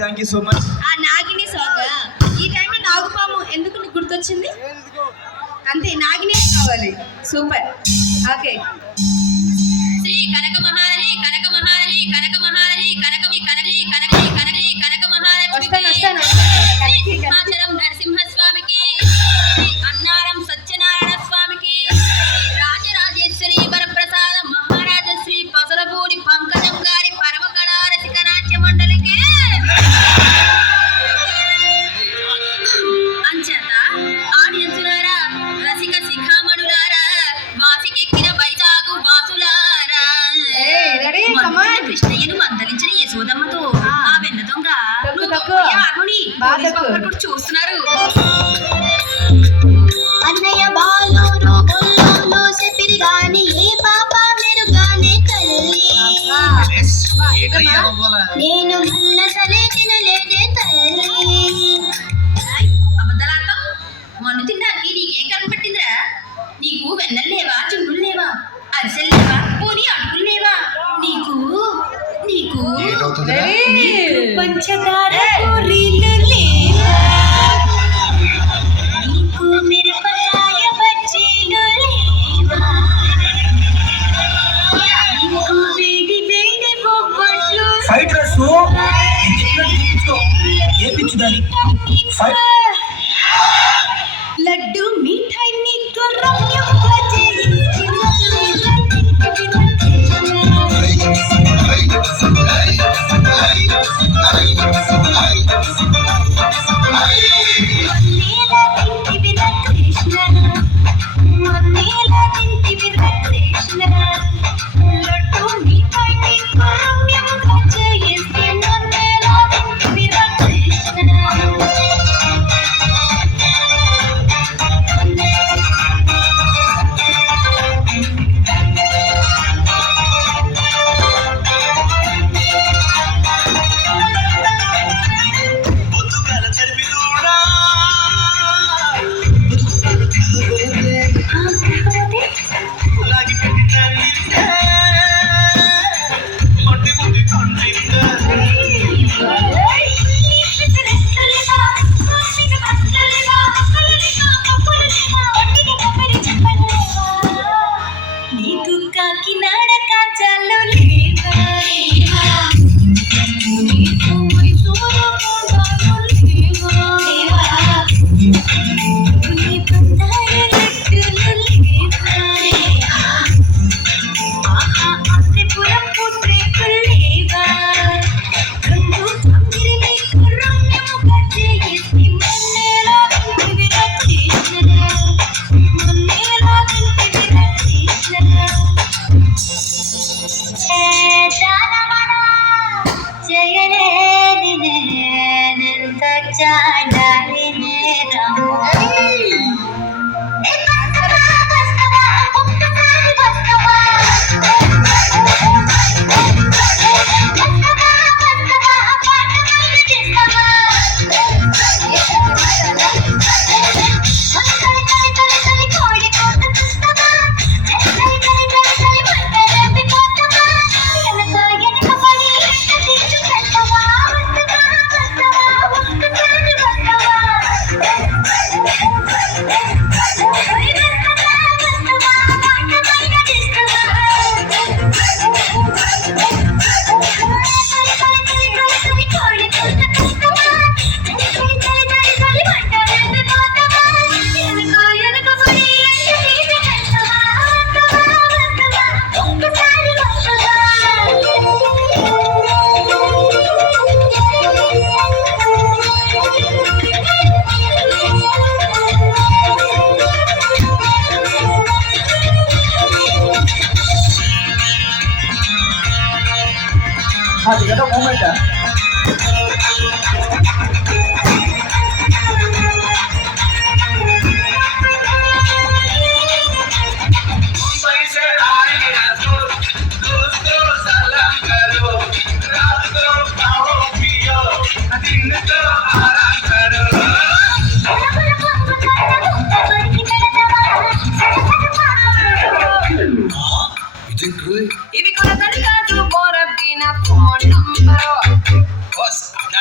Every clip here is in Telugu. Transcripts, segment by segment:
Thank you so much. ఆ నాగిని సాంగ్ ఈ టైంలో నాగుపాము ఎందుకు నీకు గుర్తొచ్చింది? అంతే, నాగిని కావాలి. సూపర్. ఓకే. శ్రీ కనక మహారాణి కనక మహారాణి కనక మహారాణి కనకవి కనరి కనరి కనరి కనక మహాలక్ష్మికి సింహాచలం నరసింహస్వామికి అన్నారం సత్యనారాయణ స్వామికి రాజరాజేశ్వరి వరప్రసాద మహారాజ శ్రీ పసలపూడి పంకజం గారి పరమకళా రసిక నాట్య మండలికి అంచేత ఆడియన్సులారా, రసిక శిఖామణులారా, వాసికెక్కిన వైజాగు వాసులారా, కృష్ణయ్యను మందలించిన యశోదమ్మతో ఆ వెన్న దొంగ చూస్తున్నారు. అన్నయ్య బాలోరు బొల్లోలు చెప్పిరి గాని ఏ పాప మెరుగానే తల్లి నేను మన్నసలే తినలేదే తల్లి. అబద్ధలాడతాం. మన్ను తినడానికి నీకేం కనపట్టిందిరా? నీకు వెన్నెలు లేవా, చున్నులు లేవా, అరిసెలు లేవా, పోనీ అడుగులు లేవా? నీకు నీకు పంచదార పూరీలు లేవా, నీకు మిరపకాయ బజ్జీలు లేవా, నీకు వేడి వేడి బొబ్బట్లు ఫైట్ డ్రెస్ ఏ పిచ్చిదాని ఫైట్ లడ్డు మిఠాయి నీకు రమ్యం బజ్జీ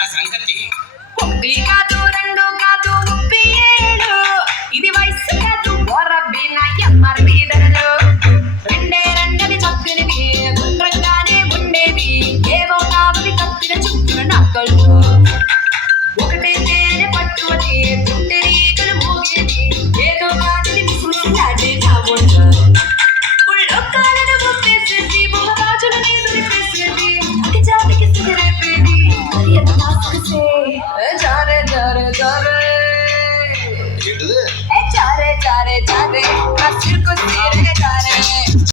సంగతి. ఒకటి కాదు రెండు కాదు 37 ఇది వయసు కాదు ఓరబ్బిన ఎమ్మర్ది ధరలు రెండే రెండని చక్కనివి గుండ్రంగానే ఉండేవి ఏవో నావి కత్తిన చుట్టూ నక్కలు ఒకటే తేనె పట్టువది గుండె రీగలు మోగేది ఏదో కాదని మిసిమిసిలాడే నా ఒళ్ళు ఉళ్ళో కాలను ముప్పేసేది మొహరాజుల నీరు నింపేసేది ఒక జాతికి సిగరేపేది మరి ఎంత నాసుకుసే చారే చారే చారే ఏంటిది? చారే చారే చారే కసిరుకు తీరే చారే